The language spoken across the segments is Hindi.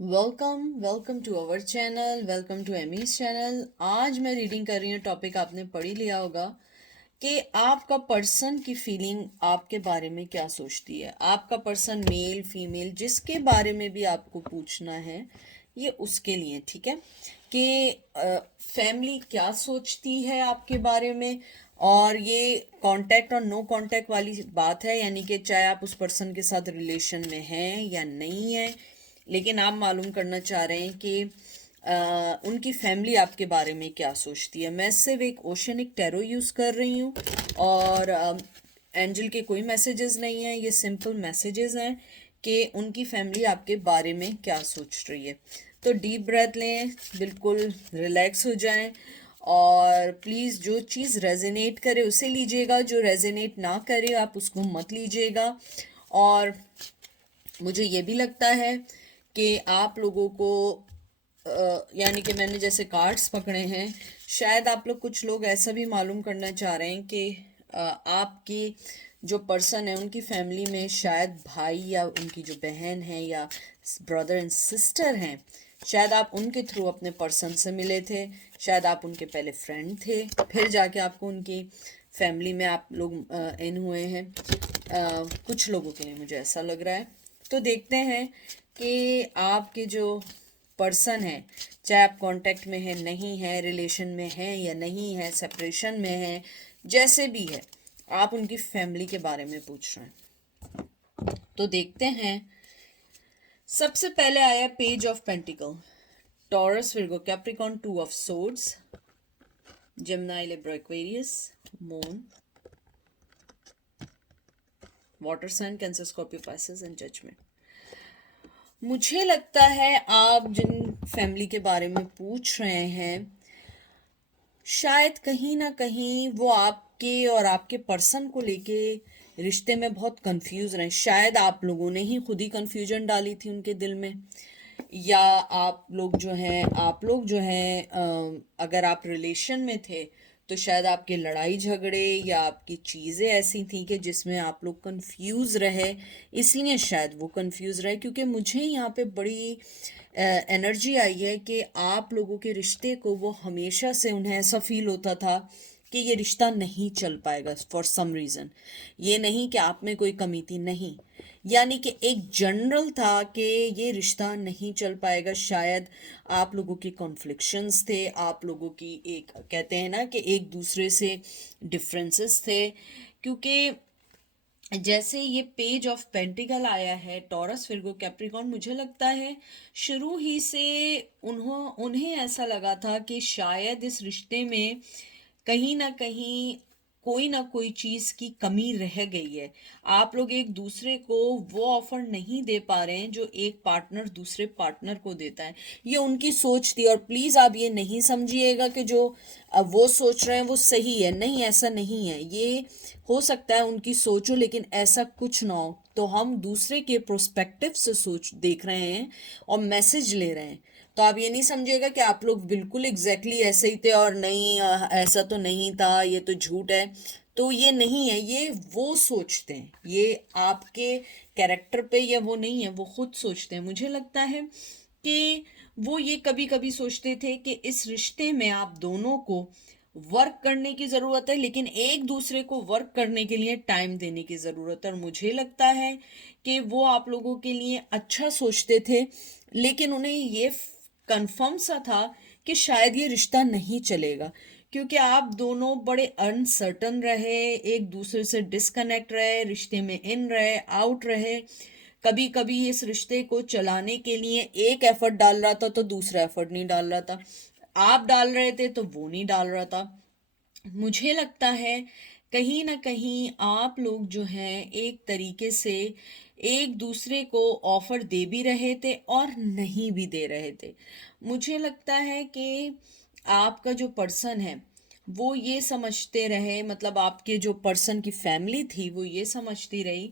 Welcome to our channel, welcome to Amy's channel. आज मैं रीडिंग कर रही हूँ, टॉपिक आपने पढ़ ही लिया होगा कि आपका पर्सन की फीलिंग आपके बारे में क्या सोचती है। आपका पर्सन मेल फीमेल जिसके बारे में भी आपको पूछना है, ये उसके लिए ठीक है कि फैमिली क्या सोचती है आपके बारे में। और ये कांटेक्ट और नो कांटेक्ट वाली बात है, यानी कि चाहे आप उस पर्सन के साथ रिलेशन में हैं या नहीं है, लेकिन आप मालूम करना चाह रहे हैं कि उनकी फैमिली आपके बारे में क्या सोचती है। मैं सिर्फ एक ओशनिक टैरो यूज़ कर रही हूँ और एंजल के कोई मैसेजेस नहीं हैं, ये सिंपल मैसेजेस हैं कि उनकी फैमिली आपके बारे में क्या सोच रही है। तो डीप ब्रेथ लें, बिल्कुल रिलैक्स हो जाएं और प्लीज़ जो चीज़ रेजोनेट करे उसे लीजिएगा, जो रेजोनेट ना करे आप उसको मत लीजिएगा। और मुझे ये भी लगता है कि आप लोगों को यानी कि मैंने जैसे कार्ड्स पकड़े हैं, शायद आप लोग कुछ लोग ऐसा भी मालूम करना चाह रहे हैं कि आपकी जो पर्सन है उनकी फैमिली में शायद भाई या उनकी जो बहन है या ब्रदर एंड सिस्टर हैं, शायद आप उनके थ्रू अपने पर्सन से मिले थे, शायद आप उनके पहले फ्रेंड थे, फिर जाके आपको उनकी फैमिली में आप लोग इन हुए हैं। कुछ लोगों के लिए मुझे ऐसा लग रहा है। तो देखते हैं कि आपके जो पर्सन है, चाहे आप कांटेक्ट में है नहीं है, रिलेशन में है या नहीं है, सेपरेशन में है, जैसे भी है, आप उनकी फैमिली के बारे में पूछ रहे हैं। तो देखते हैं। सबसे पहले आया page of pentacle, Taurus Virgo Capricorn, two of swords, Gemini Libra Aquarius, moon, water sign Cancer Scorpio Pisces and judgement. मुझे लगता है आप जिन फैमिली के बारे में पूछ रहे हैं, शायद कहीं ना कहीं वो आपके और आपके पर्सन को लेके रिश्ते में बहुत कंफ्यूज रहे। शायद आप लोगों ने ही खुद ही कंफ्यूजन डाली थी उनके दिल में, या आप लोग जो हैं अगर आप रिलेशन में थे तो शायद आपके लड़ाई झगड़े या आपकी चीज़ें ऐसी थी कि जिसमें आप लोग कंफ्यूज रहे, इसलिए शायद वो कंफ्यूज रहे। क्योंकि मुझे यहाँ पे बड़ी एनर्जी आई है कि आप लोगों के रिश्ते को वो हमेशा से उन्हें ऐसा फील होता था कि ये रिश्ता नहीं चल पाएगा फॉर सम रीज़न। ये नहीं कि आप में कोई कमी थी, नहीं, यानी कि एक जनरल था कि ये रिश्ता नहीं चल पाएगा। शायद आप लोगों की कॉन्फ्लिक्शंस थे, आप लोगों की एक कहते हैं ना कि एक दूसरे से डिफरेंसेस थे। क्योंकि जैसे ये पेज ऑफ पेंटिकल आया है, टॉरस विर्गो कैप्रिकॉन, मुझे लगता है शुरू ही से उन्हें ऐसा लगा था कि शायद इस रिश्ते में कहीं ना कोई चीज़ की कमी रह गई है। आप लोग एक दूसरे को वो ऑफर नहीं दे पा रहे हैं जो एक पार्टनर दूसरे पार्टनर को देता है। ये उनकी सोच थी। और प्लीज़ आप ये नहीं समझिएगा कि जो वो सोच रहे हैं वो सही है, नहीं, ऐसा नहीं है। ये हो सकता है उनकी सोच हो, लेकिन ऐसा कुछ ना हो। तो हम दूसरे के प्रोस्पेक्टिव से सोच देख रहे हैं और मैसेज ले रहे हैं। तो आप ये नहीं समझिएगा कि आप लोग बिल्कुल एग्जैक्टली ऐसे ही थे और नहीं, ऐसा तो नहीं था, ये तो झूठ है। तो ये नहीं है, ये वो सोचते हैं, ये आपके कैरेक्टर पे या वो नहीं है, वो खुद सोचते हैं। मुझे लगता है कि वो ये कभी कभी सोचते थे कि इस रिश्ते में आप दोनों को वर्क करने की ज़रूरत है, लेकिन एक दूसरे को वर्क करने के लिए टाइम देने की ज़रूरत है। और मुझे लगता है कि वो आप लोगों के लिए अच्छा सोचते थे, लेकिन उन्हें ये कंफर्म सा था कि शायद ये रिश्ता नहीं चलेगा। क्योंकि आप दोनों बड़े अनसर्टन रहे, एक दूसरे से डिस्कनेक्ट रहे, रिश्ते में इन रहे, आउट रहे। कभी कभी इस रिश्ते को चलाने के लिए एक एफर्ट डाल रहा था तो दूसरा एफर्ट नहीं डाल रहा था, आप डाल रहे थे तो वो नहीं डाल रहा था। मुझे लगता है कहीं ना कहीं आप लोग जो हैं एक तरीके से एक दूसरे को ऑफर दे भी रहे थे और नहीं भी दे रहे थे। मुझे लगता है कि आपका जो पर्सन है वो ये समझते रहे, मतलब आपके जो पर्सन की फैमिली थी वो ये समझती रही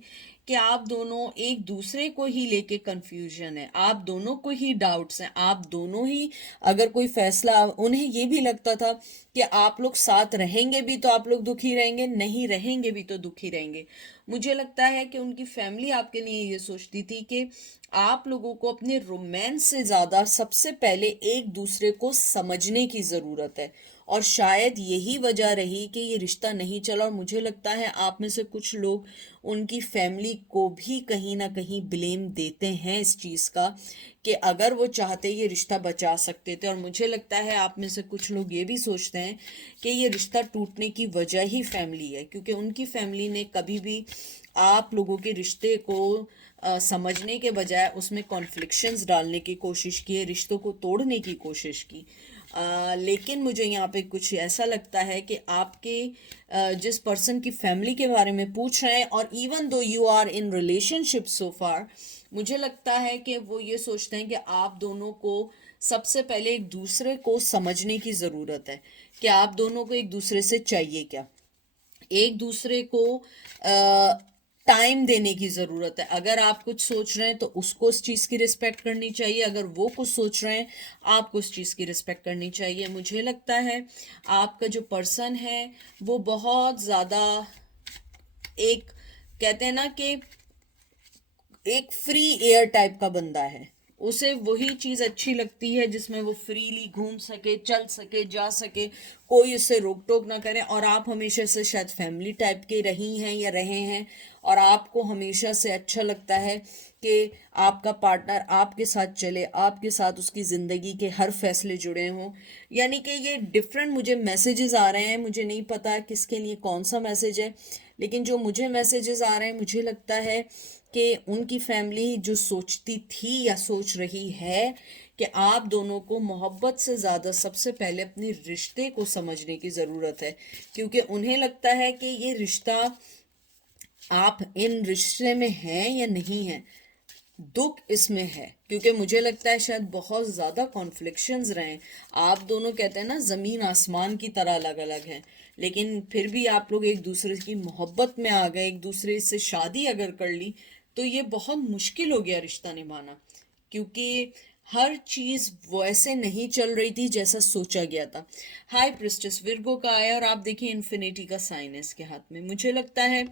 कि आप दोनों एक दूसरे को ही लेके कंफ्यूजन है, आप दोनों को ही डाउट्स हैं, आप दोनों ही अगर कोई फैसला, उन्हें ये भी लगता था कि आप लोग साथ रहेंगे भी तो आप लोग दुखी रहेंगे, नहीं रहेंगे भी तो दुखी रहेंगे। मुझे लगता है कि उनकी फैमिली आपके लिए ये सोचती थी कि आप लोगों को अपने रोमांस से ज़्यादा सबसे पहले एक दूसरे को समझने की ज़रूरत है, और शायद यही वजह रही कि ये रिश्ता नहीं चला। और मुझे लगता है आप में से कुछ लोग उनकी फैमिली को भी कहीं ना कहीं ब्लेम देते हैं इस चीज़ का कि अगर वो चाहते ये रिश्ता बचा सकते थे। और मुझे लगता है आप में से कुछ लोग ये भी सोचते हैं कि ये रिश्ता टूटने की वजह ही फैमिली है, क्योंकि उनकी फैमिली ने कभी भी आप लोगों के रिश्ते को समझने के बजाय उसमें कॉन्फ्लिक्शंस डालने की कोशिश की है, रिश्तों को तोड़ने की कोशिश की। लेकिन मुझे यहाँ पे कुछ ऐसा लगता है कि आपके जिस पर्सन की फैमिली के बारे में पूछ रहे हैं, और even though you are in relationship so far, मुझे लगता है कि वो ये सोचते हैं कि आप दोनों को सबसे पहले एक दूसरे को समझने की ज़रूरत है कि आप दोनों को एक दूसरे से चाहिए क्या, एक दूसरे को टाइम देने की ज़रूरत है। अगर आप कुछ सोच रहे हैं तो उसको उस चीज़ की रिस्पेक्ट करनी चाहिए, अगर वो कुछ सोच रहे हैं आपको उस चीज़ की रिस्पेक्ट करनी चाहिए। मुझे लगता है आपका जो पर्सन है वो बहुत ज़्यादा एक, कहते हैं ना कि एक फ्री एयर टाइप का बंदा है, उसे वही चीज़ अच्छी लगती है जिसमें वो फ्रीली घूम सके, चल सके, जा सके, कोई उससे रोक टोक ना करे। और आप हमेशा से शायद फैमिली टाइप के रही हैं या रहे हैं, और आपको हमेशा से अच्छा लगता है कि आपका पार्टनर आपके साथ चले, आपके साथ उसकी ज़िंदगी के हर फैसले जुड़े हों। यानी कि ये डिफरेंट मुझे मैसेजेस आ रहे हैं, मुझे नहीं पता किसके लिए कौन सा मैसेज है, लेकिन जो मुझे मैसेजेस आ रहे हैं मुझे लगता है कि उनकी फैमिली जो सोचती थी या सोच रही है कि आप दोनों को मोहब्बत से ज़्यादा सबसे पहले अपने रिश्ते को समझने की ज़रूरत है, क्योंकि उन्हें लगता है कि ये रिश्ता, आप इन रिश्ते में हैं या नहीं हैं, दुख इसमें है। क्योंकि मुझे लगता है शायद बहुत ज़्यादा कॉन्फ्लिक्शंस रहे, आप दोनों कहते हैं ना ज़मीन आसमान की तरह अलग अलग हैं, लेकिन फिर भी आप लोग एक दूसरे की मोहब्बत में आ गए, एक दूसरे से शादी अगर कर ली तो ये बहुत मुश्किल हो गया रिश्ता निभाना, क्योंकि हर चीज़ वैसे नहीं चल रही थी जैसा सोचा गया था। हाई प्रिस्टेस विर्गो का आया, और आप देखिए इन्फिनिटी का साइन है इसके हाथ में। मुझे लगता है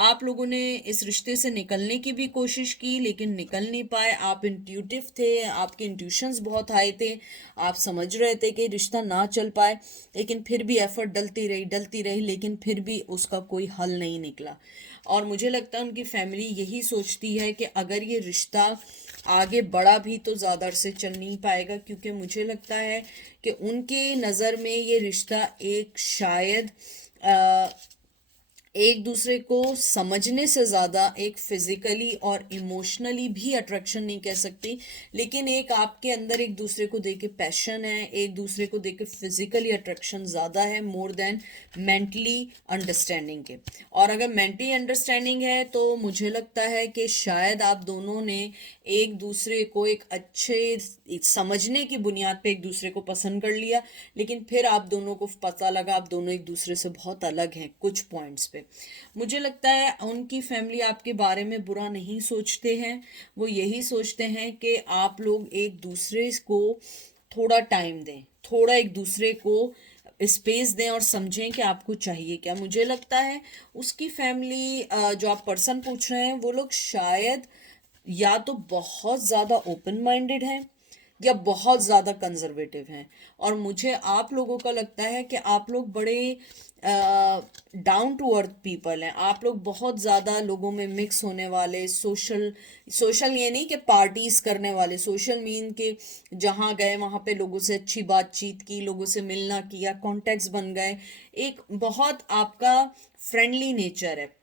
आप लोगों ने इस रिश्ते से निकलने की भी कोशिश की लेकिन निकल नहीं पाए। आप इंट्यूटिव थे, आपके इंट्यूशंस बहुत हाई थे, आप समझ रहे थे कि रिश्ता ना चल पाए, लेकिन फिर भी एफर्ट डलती रही, लेकिन फिर भी उसका कोई हल नहीं निकला। और मुझे लगता है उनकी फैमिली यही सोचती है कि अगर ये रिश्ता आगे बढ़ा भी तो ज़्यादा अरसे चल नहीं पाएगा, क्योंकि मुझे लगता है कि उनके नज़र में ये रिश्ता एक शायद एक दूसरे को समझने से ज़्यादा एक फिजिकली और इमोशनली भी अट्रैक्शन नहीं कह सकती, लेकिन एक आपके अंदर एक दूसरे को देख के पैशन है, एक दूसरे को देख के फिजिकली अट्रैक्शन ज़्यादा है मोर देन मेंटली अंडरस्टैंडिंग के। और अगर मेंटली अंडरस्टैंडिंग है तो मुझे लगता है कि शायद आप दोनों ने एक दूसरे को एक अच्छे समझने की बुनियाद पे एक दूसरे को पसंद कर लिया, लेकिन फिर आप दोनों को पता लगा आप दोनों एक दूसरे से बहुत अलग हैं कुछ पॉइंट्स पे। मुझे लगता है उनकी फैमिली आपके बारे में बुरा नहीं सोचते हैं, वो यही सोचते हैं कि आप लोग एक दूसरे को थोड़ा टाइम दें, थोड़ा एक दूसरे को स्पेस दें और समझें कि आपको चाहिए क्या। मुझे लगता है उसकी फैमिली, जो आप पर्सन पूछ रहे हैं, वो लोग शायद या तो बहुत ज़्यादा ओपन माइंडेड हैं या बहुत ज़्यादा कंजर्वेटिव हैं। और मुझे आप लोगों का लगता है कि आप लोग बड़े डाउन टू अर्थ पीपल हैं, आप लोग बहुत ज़्यादा लोगों में मिक्स होने वाले, सोशल सोशल ये नहीं कि पार्टीज करने वाले, सोशल मीन के जहाँ गए वहाँ पे लोगों से अच्छी बातचीत की, लोगों से मिलना किया, कॉन्टेक्ट्स बन गए, एक बहुत आपका फ्रेंडली नेचर है।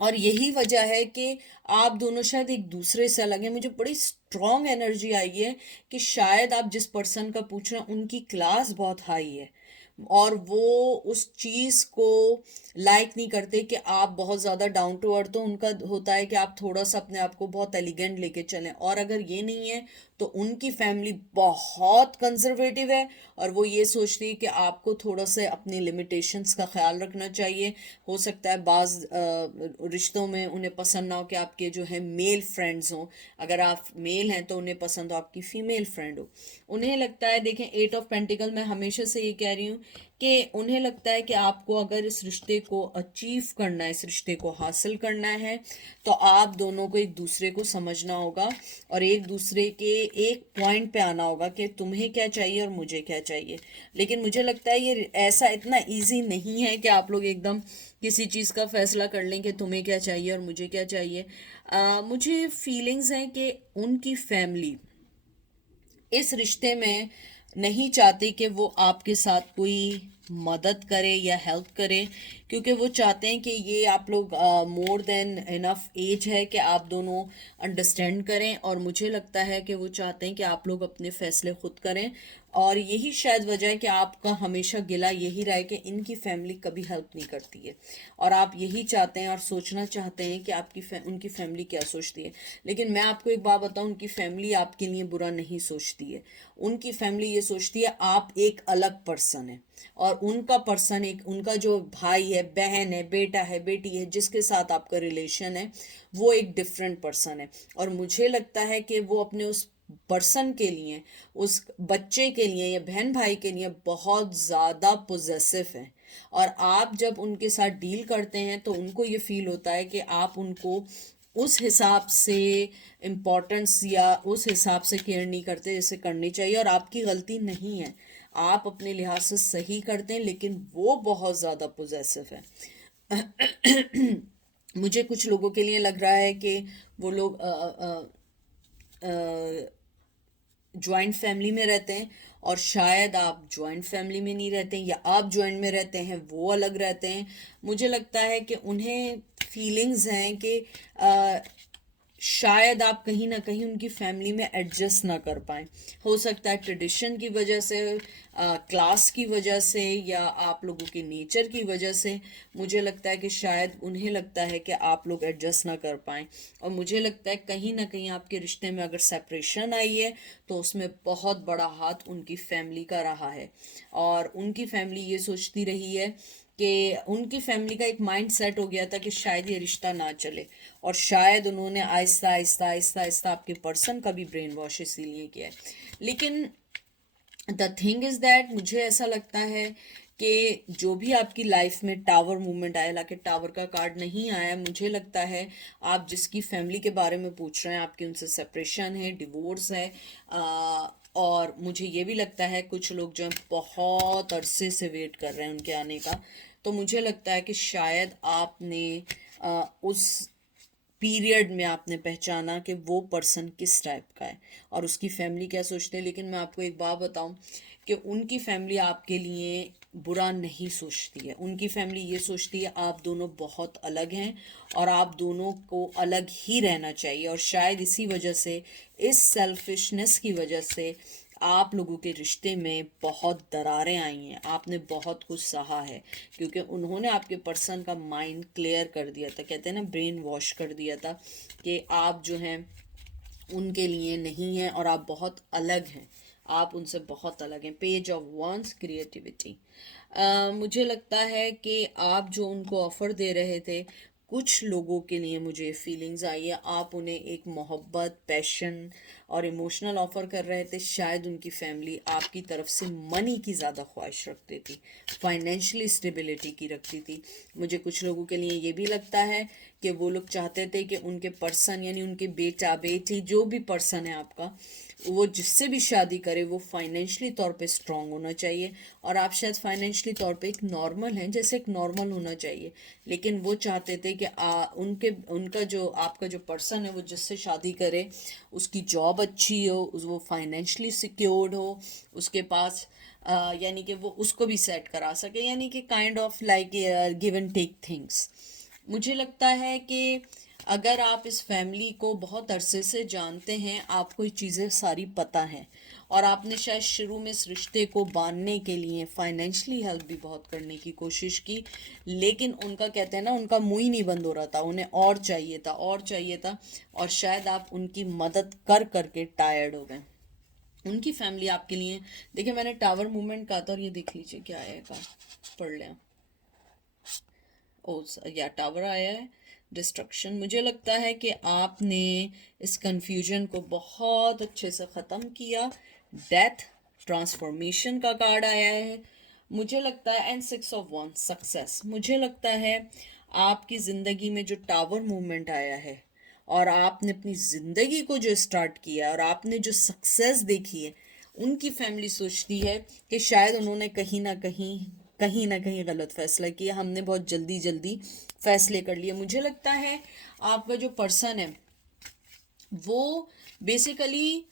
और यही वजह है कि आप दोनों शायद एक दूसरे से अलग हैं। मुझे बड़ी स्ट्रॉन्ग एनर्जी आई है कि शायद आप जिस पर्सन का पूछ रहे हैं उनकी क्लास बहुत हाई है, और वो उस चीज़ को लाइक नहीं करते कि आप बहुत ज़्यादा डाउन टू अर्थ हो। उनका होता है कि आप थोड़ा सा अपने आप को बहुत एलिगेंट लेके चलें, और अगर ये नहीं है तो उनकी फैमिली बहुत कंजर्वेटिव है और वो ये सोचती है कि आपको थोड़ा सा अपनी लिमिटेशंस का ख्याल रखना चाहिए। हो सकता है बाज़ रिश्तों में उन्हें पसंद ना हो कि आपके जो है मेल फ्रेंड्स हों, अगर आप मेल हैं तो उन्हें पसंद हो आपकी फीमेल फ्रेंड हो। उन्हें लगता है, देखें 8 ऑफ पेंटिकल, मैं हमेशा से ये कह रही हूँ कि उन्हें लगता है कि आपको अगर इस रिश्ते को अचीव करना है, इस रिश्ते को हासिल करना है, तो आप दोनों को एक दूसरे को समझना होगा और एक दूसरे के एक पॉइंट पे आना होगा कि तुम्हें क्या चाहिए और मुझे क्या चाहिए। लेकिन मुझे लगता है ये ऐसा इतना इजी नहीं है कि आप लोग एकदम किसी चीज़ का फैसला कर लें कि तुम्हें क्या चाहिए और मुझे क्या चाहिए। मुझे फीलिंग्स हैं कि उनकी फैमिली इस रिश्ते में नहीं चाहते कि वो आपके साथ कोई मदद करे या हेल्प करे, क्योंकि वो चाहते हैं कि ये आप लोग मोर देन इनफ एज है कि आप दोनों अंडरस्टैंड करें, और मुझे लगता है कि वो चाहते हैं कि आप लोग अपने फैसले खुद करें। और यही शायद वजह है कि आपका हमेशा गिला यही रहा है कि इनकी फैमिली कभी हेल्प नहीं करती है, और आप यही चाहते हैं और सोचना चाहते हैं कि उनकी फैमिली क्या सोचती है। लेकिन मैं आपको एक बात बताऊं, उनकी फैमिली आपके लिए बुरा नहीं सोचती है। उनकी फैमिली ये सोचती है आप एक अलग पर्सन है, और उनका पर्सन, एक उनका जो भाई है, बहन है, बेटा है, बेटी है, जिसके साथ आपका रिलेशन है, वो एक डिफरेंट पर्सन है। और मुझे लगता है कि वो अपने उस पर्सन के लिए, उस बच्चे के लिए या बहन भाई के लिए बहुत ज़्यादा पोजेसिव है। और आप जब उनके साथ डील करते हैं तो उनको ये फील होता है कि आप उनको उस हिसाब से इम्पोर्टेंस या उस हिसाब से केयर नहीं करते जैसे करनी चाहिए। और आपकी गलती नहीं है, आप अपने लिहाज से सही करते हैं, लेकिन वो बहुत ज़्यादा पोजेसिव है। मुझे कुछ लोगों के लिए लग रहा है कि वो लोग जॉइंट फैमिली में रहते हैं, और शायद आप जॉइंट फैमिली में नहीं रहते हैं, या आप जॉइंट में रहते हैं वो अलग रहते हैं। मुझे लगता है कि उन्हें फीलिंग्स हैं कि शायद आप कहीं ना कहीं उनकी फैमिली में एडजस्ट ना कर पाएँ। हो सकता है ट्रेडिशन की वजह से, क्लास की वजह से, या आप लोगों के नेचर की वजह से। मुझे लगता है कि शायद उन्हें लगता है कि आप लोग एडजस्ट ना कर पाएँ। और मुझे लगता है कहीं ना कहीं आपके रिश्ते में अगर सेपरेशन आई है तो उसमें बहुत बड़ा हाथ उनकी फैमिली का रहा है। और उनकी फैमिली ये सोचती रही है कि उनकी फैमिली का एक माइंड सेट हो गया था कि शायद ये रिश्ता ना चले, और शायद उन्होंने आहिस्ता आहिस्ता आहिस्ता आहिस्ता आपके पर्सन का भी ब्रेन वॉश इसीलिए किया है। लेकिन द थिंग इज़ दैट मुझे ऐसा लगता है कि जो भी आपकी लाइफ में टावर मूवमेंट आया, हालांकि टावर का कार्ड नहीं आया, मुझे लगता है आप जिसकी फैमिली के बारे में पूछ रहे हैं आपकी उनसे सेपरेशन है, डिवोर्स है। और मुझे ये भी लगता है कुछ लोग जो हैं बहुत अरसे से वेट कर रहे हैं उनके आने का। तो मुझे लगता है कि शायद आपने उस पीरियड में आपने पहचाना कि वो पर्सन किस टाइप का है और उसकी फैमिली क्या सोचते हैं। लेकिन मैं आपको एक बात बताऊं कि उनकी फैमिली आपके लिए बुरा नहीं सोचती है। उनकी फैमिली ये सोचती है आप दोनों बहुत अलग हैं और आप दोनों को अलग ही रहना चाहिए। और शायद इसी वजह से, इस सेल्फिशनेस की वजह से आप लोगों के रिश्ते में बहुत दरारें आई हैं, आपने बहुत कुछ सहा है, क्योंकि उन्होंने आपके पर्सन का माइंड क्लियर कर दिया था, कहते हैं ना ब्रेन वॉश कर दिया था कि आप जो हैं उनके लिए नहीं हैं और आप बहुत अलग हैं, आप उनसे बहुत अलग हैं। Page of wands, creativity. मुझे लगता है कि आप जो उनको ऑफ़र दे रहे थे, कुछ लोगों के लिए मुझे फीलिंग्स आई है आप उन्हें एक मोहब्बत, पैशन और इमोशनल ऑफ़र कर रहे थे। शायद उनकी फैमिली आपकी तरफ से मनी की ज़्यादा ख्वाहिश रखती थी, फाइनेंशियली स्टेबिलिटी की रखती थी। मुझे कुछ लोगों के लिए ये भी लगता है कि वो लोग चाहते थे कि उनके पर्सन, यानी उनके बेटा बेटी जो भी पर्सन है आपका, वो जिससे भी शादी करे वो फाइनेंशियली तौर पे स्ट्रांग होना चाहिए। और आप शायद फाइनेंशियली तौर पे एक नॉर्मल हैं, जैसे एक नॉर्मल होना चाहिए। लेकिन वो चाहते थे कि उनका जो आपका जो पर्सन है वो जिससे शादी करे उसकी जॉब अच्छी हो, वो फाइनेंशियली सिक्योर्ड हो, उसके पास यानी कि वो उसको भी सेट करा सके, यानी कि kind of like give and take things. मुझे लगता है कि अगर आप इस फैमिली को बहुत अरसे से जानते हैं, आपको ये चीज़ें सारी पता हैं, और आपने शायद शुरू में इस रिश्ते को बांधने के लिए फाइनेंशियली हेल्प भी बहुत करने की कोशिश की, लेकिन उनका कहते हैं ना, उनका मुंह ही नहीं बंद हो रहा था, उन्हें और चाहिए था और चाहिए था, और शायद आप उनकी मदद कर करके टायर्ड हो गए। उनकी फैमिली आपके लिए, देखिए मैंने टावर मूवमेंट कहा था और ये देख लीजिए क्या आया है, कहा पढ़ लें। ओ या टावर आया है, डिस्ट्रक्शन। मुझे लगता है कि आपने इस कंफ्यूजन को बहुत अच्छे से ख़त्म किया। डेथ, ट्रांसफॉर्मेशन का कार्ड आया है मुझे लगता है, एंड 6 ऑफ 1 सक्सेस। मुझे लगता है आपकी ज़िंदगी में जो टावर मूवमेंट आया है और आपने अपनी ज़िंदगी को जो स्टार्ट किया और आपने जो सक्सेस देखी है, उनकी फैमिली सोचती है कि शायद उन्होंने कहीं ना कहीं गलत फैसला किया, हमने बहुत जल्दी जल्दी फैसले कर लिए। मुझे लगता है आपका जो पर्सन है वो बेसिकली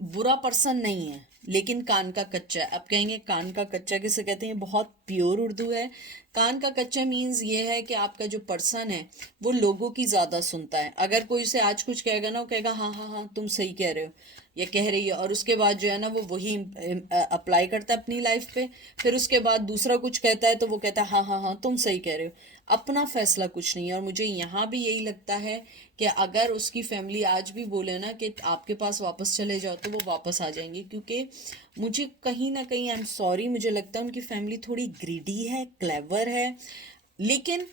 बुरा पर्सन नहीं है, लेकिन कान का कच्चा है। अब कहेंगे कान का कच्चा किसे कहते हैं, बहुत प्योर उर्दू है। कान का कच्चा मीन्स ये है कि आपका जो पर्सन है वो लोगों की ज़्यादा सुनता है। अगर कोई उसे आज कुछ कहेगा ना, वो कहेगा हाँ हाँ हाँ तुम सही कह रहे हो या कह रही है, और उसके बाद जो है ना वो वही अप्लाई करता है अपनी लाइफ पे। फिर उसके बाद दूसरा कुछ कहता है तो वो कहता है हाँ हाँ हाँ तुम सही कह रहे हो। अपना फैसला कुछ नहीं है। और मुझे यहाँ भी यही लगता है कि अगर उसकी फैमिली आज भी बोले ना कि आपके पास वापस चले जाओ, तो वो वापस आ जाएंगे। क्योंकि मुझे कहीं ना कहीं, आई एम सॉरी, मुझे लगता है उनकी फैमिली थोड़ी ग्रीडी है, क्लेवर है, लेकिन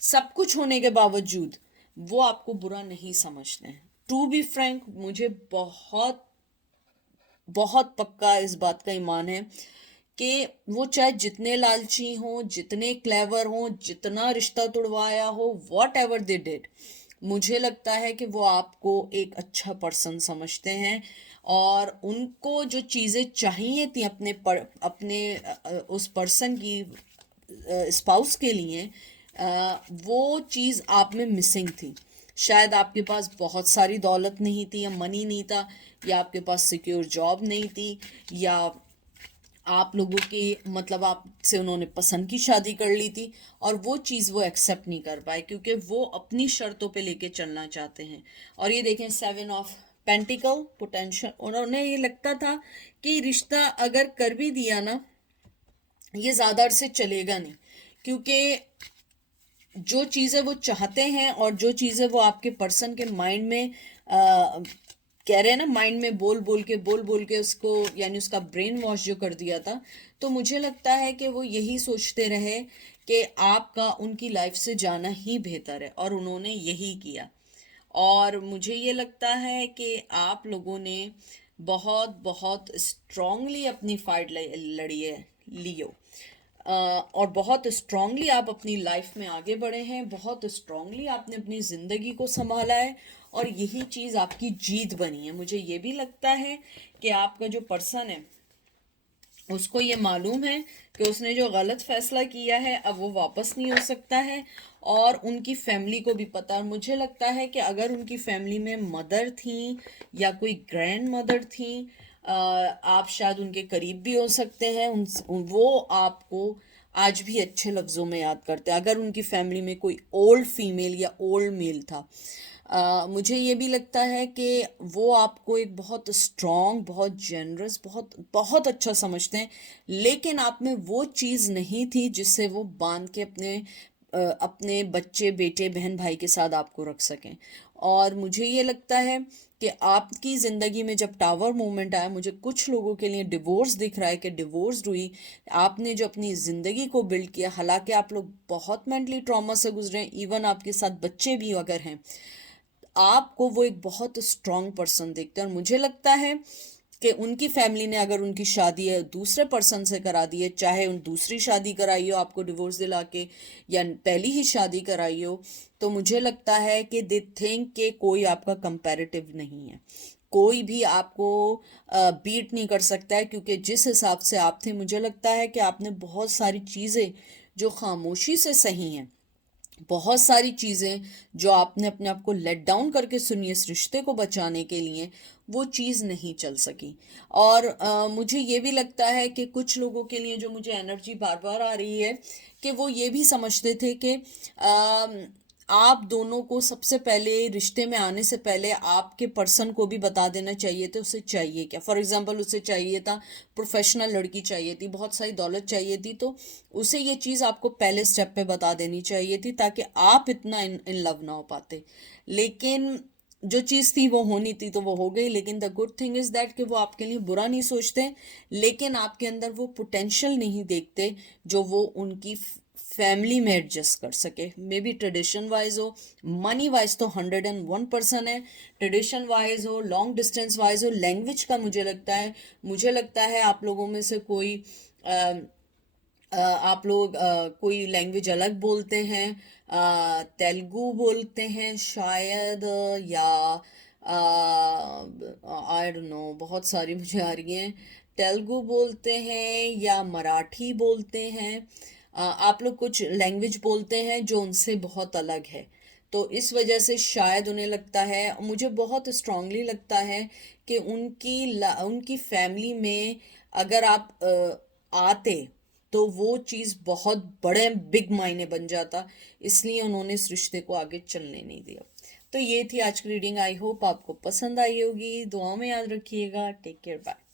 सब कुछ होने के बावजूद वो आपको बुरा नहीं समझते हैं। टू बी फ्रैंक, मुझे बहुत बहुत पक्का इस बात का ईमान है कि वो चाहे जितने लालची हों, जितने क्लेवर हों, जितना रिश्ता तोड़वाया हो, वॉट एवर दे डिड, मुझे लगता है कि वो आपको एक अच्छा पर्सन समझते हैं। और उनको जो चीज़ें चाहिए थी अपने उस पर्सन की स्पाउस के लिए, वो चीज़ आप में मिसिंग थी। शायद आपके पास बहुत सारी दौलत नहीं थी या मनी नहीं था, या आपके पास सिक्योर जॉब नहीं थी, या आप लोगों के मतलब आपसे उन्होंने पसंद की शादी कर ली थी, और वो चीज़ वो एक्सेप्ट नहीं कर पाए क्योंकि वो अपनी शर्तों पे लेके चलना चाहते हैं। और ये देखें 7 ऑफ पेंटिकल पोटेंशियल, उन्होंने ये लगता था कि रिश्ता अगर कर भी दिया ना, ये ज़्यादा अरसे चलेगा नहीं, क्योंकि जो चीज़ें वो चाहते हैं और जो चीज़ें वो आपके पर्सन के माइंड में कह रहे हैं ना, माइंड में बोल बोल के उसको, यानी उसका ब्रेन वॉश जो कर दिया था, तो मुझे लगता है कि वो यही सोचते रहे कि आपका उनकी लाइफ से जाना ही बेहतर है, और उन्होंने यही किया। और मुझे ये लगता है कि आप लोगों ने बहुत बहुत स्ट्रांगली अपनी फाइट लड़ी है, लियो। और बहुत स्ट्रांगली आप अपनी लाइफ में आगे बढ़े हैं, बहुत स्ट्रांगली आपने अपनी ज़िंदगी को संभाला है, और यही चीज़ आपकी जीत बनी है। मुझे ये भी लगता है कि आपका जो पर्सन है उसको ये मालूम है कि उसने जो गलत फैसला किया है अब वो वापस नहीं हो सकता है, और उनकी फैमिली को भी पता है। मुझे लगता है कि अगर उनकी फैमिली में मदर थी या कोई ग्रैंड मदर थी, आप शायद उनके करीब भी हो सकते हैं, वो आपको आज भी अच्छे लफ्ज़ों में याद करते हैं। अगर उनकी फैमिली में कोई ओल्ड फीमेल या ओल्ड मेल था, मुझे ये भी लगता है कि वो आपको एक बहुत स्ट्रॉन्ग, बहुत जेनरस, बहुत बहुत अच्छा समझते हैं, लेकिन आप में वो चीज़ नहीं थी जिससे वो बांध के अपने बच्चे, बेटे, बहन, भाई के साथ आपको रख सकें। और मुझे ये लगता है कि आपकी ज़िंदगी में जब टावर मूवमेंट आया, मुझे कुछ लोगों के लिए डिवोर्स दिख रहा है कि डिवोर्स हुई, आपने जो अपनी ज़िंदगी को बिल्ड किया, हालांकि आप लोग बहुत मेंटली ट्रॉमा से गुजरे हैं, इवन आपके साथ बच्चे भी अगर हैं, आपको वो एक बहुत स्ट्रांग पर्सन देखते हैं। और मुझे लगता है कि उनकी फैमिली ने अगर उनकी शादी है दूसरे पर्सन से करा दी है, चाहे उन दूसरी शादी कराई हो आपको डिवोर्स दिला के, या पहली ही शादी कराई हो, तो मुझे लगता है कि दे थिंक कि कोई आपका कंपैरेटिव नहीं है, कोई भी आपको बीट नहीं कर सकता है। क्योंकि जिस हिसाब से आप थे, मुझे लगता है कि आपने बहुत सारी चीज़ें जो खामोशी से सही हैं, बहुत सारी चीज़ें जो आपने अपने आप को लेट डाउन करके सुनी इस रिश्ते को बचाने के लिए, वो चीज़ नहीं चल सकी। और मुझे ये भी लगता है कि कुछ लोगों के लिए जो मुझे एनर्जी बार बार आ रही है, कि वो ये भी समझते थे कि आप दोनों को सबसे पहले रिश्ते में आने से पहले आपके पर्सन को भी बता देना चाहिए था उसे चाहिए क्या। फॉर एग्जांपल उसे चाहिए था प्रोफेशनल लड़की, चाहिए थी बहुत सारी दौलत, चाहिए थी, तो उसे ये चीज़ आपको पहले स्टेप पे बता देनी चाहिए थी, ताकि आप इतना इन लव ना हो पाते। लेकिन जो चीज़ थी वो होनी थी तो वो हो गई, लेकिन the good thing is that कि वो आपके लिए बुरा नहीं सोचते, लेकिन आपके अंदर वो पोटेंशियल नहीं देखते जो वो उनकी फैमिली में एडजस्ट कर सके। मे बी ट्रेडिशन वाइज हो, मनी वाइज तो 101% है, ट्रेडिशन वाइज हो, लॉन्ग डिस्टेंस वाइज हो, लैंग्वेज का मुझे लगता है आप लोगों में से कोई आप लोग कोई लैंग्वेज अलग बोलते हैं, तेलुगु बोलते हैं शायद, या आई डोंट नो, बहुत सारी मुझे आ रही हैं। तेलुगु बोलते हैं या मराठी बोलते हैं, आप लोग कुछ लैंग्वेज बोलते हैं जो उनसे बहुत अलग है। तो इस वजह से शायद उन्हें लगता है, मुझे बहुत स्ट्रांगली लगता है कि उनकी फैमिली में अगर आप आते तो वो चीज़ बहुत बड़े बिग मायने बन जाता, इसलिए उन्होंने इस रिश्ते को आगे चलने नहीं दिया। तो ये थी आज की रीडिंग। आई होप आपको पसंद आई होगी, दुआ में याद रखिएगा। Take care, bye.